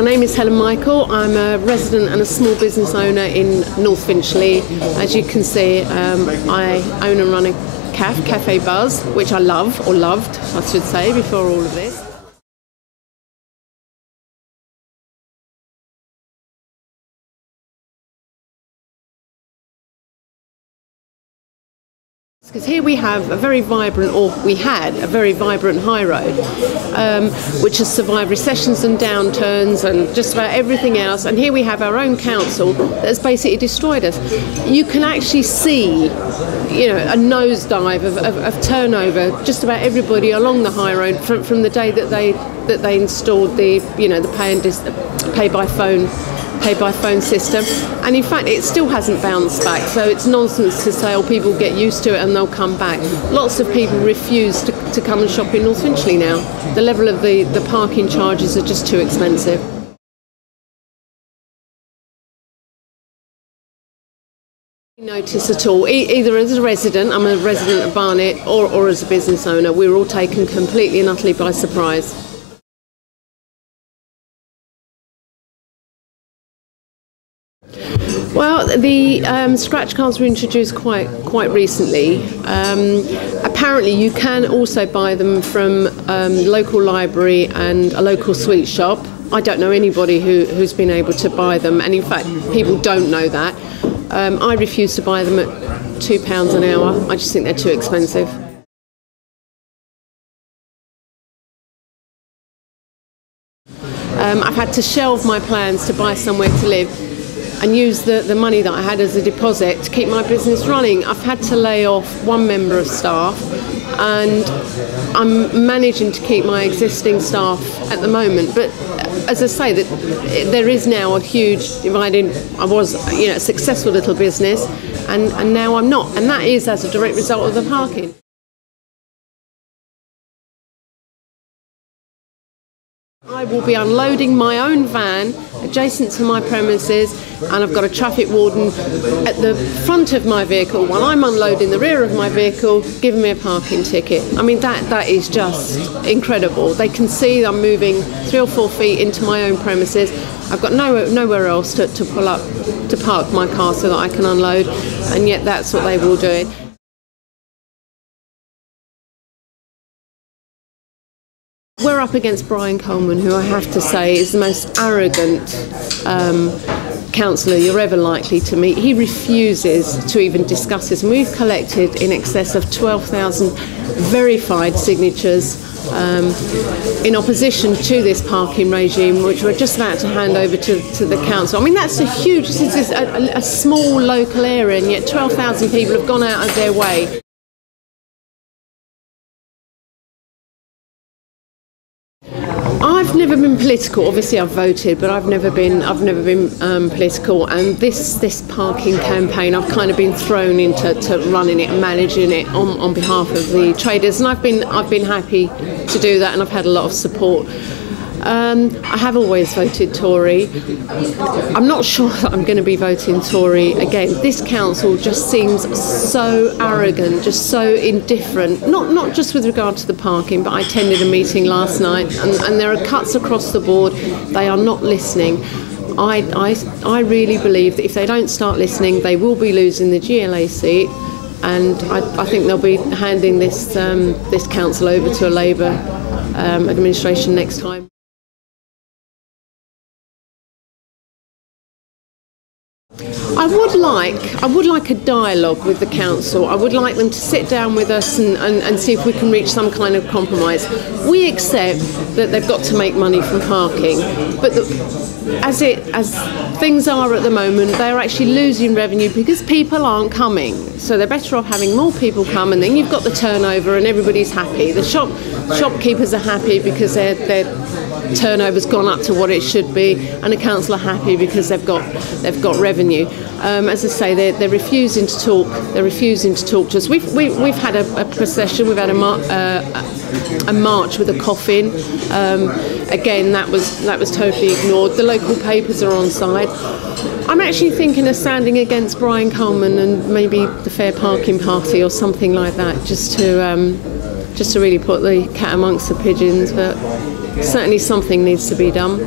My name is Helen Michael. I'm a resident and a small business owner in North Finchley. As you can see, I own and run a Cafe Buzz, which I love, or loved, I should say, before all of this. Because here we have a very vibrant, or we had a very vibrant high road, which has survived recessions and downturns and just about everything else. And here we have our own council that has basically destroyed us. You can actually see, a nosedive of turnover. Just about everybody along the high road from the day that they installed the pay by phone system, and in fact it still hasn't bounced back, so it's nonsense to say, oh, people get used to it and they'll come back. Lots of people refuse to come and shop in North Finchley now. The level of the parking charges are just too expensive. Notice at all, either as a resident, I'm a resident of Barnet, or as a business owner. We were all taken completely and utterly by surprise. Well, the scratch cards were introduced quite recently. Apparently you can also buy them from local library and a local sweet shop. I don't know anybody who's been able to buy them, and in fact people don't know that. I refuse to buy them at £2 an hour. I just think they're too expensive. I've had to shelve my plans to buy somewhere to live and use the money that I had as a deposit to keep my business running. I've had to lay off one member of staff, and I'm managing to keep my existing staff at the moment. But as I say, there is now a huge dividing. I was, a successful little business, and now I'm not, and that is as a direct result of the parking. I will be unloading my own van adjacent to my premises, and I've got a traffic warden at the front of my vehicle while I'm unloading the rear of my vehicle, giving me a parking ticket. I mean, that is just incredible. They can see I'm moving 3 or 4 feet into my own premises. I've got nowhere else to pull up to park my car so that I can unload, and yet that's what they will do. We're up against Brian Coleman, who I have to say is the most arrogant councillor you're ever likely to meet. He refuses to even discuss this. And we've collected in excess of 12,000 verified signatures in opposition to this parking regime, which we're just about to hand over to the council. I mean, that's a huge, this is a small local area, and yet 12,000 people have gone out of their way. I've never been political. Obviously, I've voted, but I've never been political. And this parking campaign, I've kind of been thrown into running it and managing it on behalf of the traders, and I've been happy to do that, and I've had a lot of support. I have always voted Tory. I'm not sure that I'm going to be voting Tory again. This council just seems so arrogant, just so indifferent, not just with regard to the parking, but I attended a meeting last night, and there are cuts across the board. They are not listening. I really believe that if they don't start listening, they will be losing the GLA seat, and I think they'll be handing this council over to a Labour administration next time. I would like a dialogue with the council. I would like them to sit down with us and see if we can reach some kind of compromise. We accept that they've got to make money from parking, but as things are at the moment, they are actually losing revenue because people aren't coming. So they're better off having more people come, and then you've got the turnover and everybody's happy. The shopkeepers are happy because their turnover's gone up to what it should be, and the council are happy because they've got revenue. As I say, they're refusing to talk. They're refusing to talk to us. We've had a procession. We've had a march with a coffin. Again, that was totally ignored. The local papers are on side. I'm actually thinking of standing against Brian Coleman and maybe the Fair Parking Party or something like that, just to really put the cat amongst the pigeons. But certainly something needs to be done.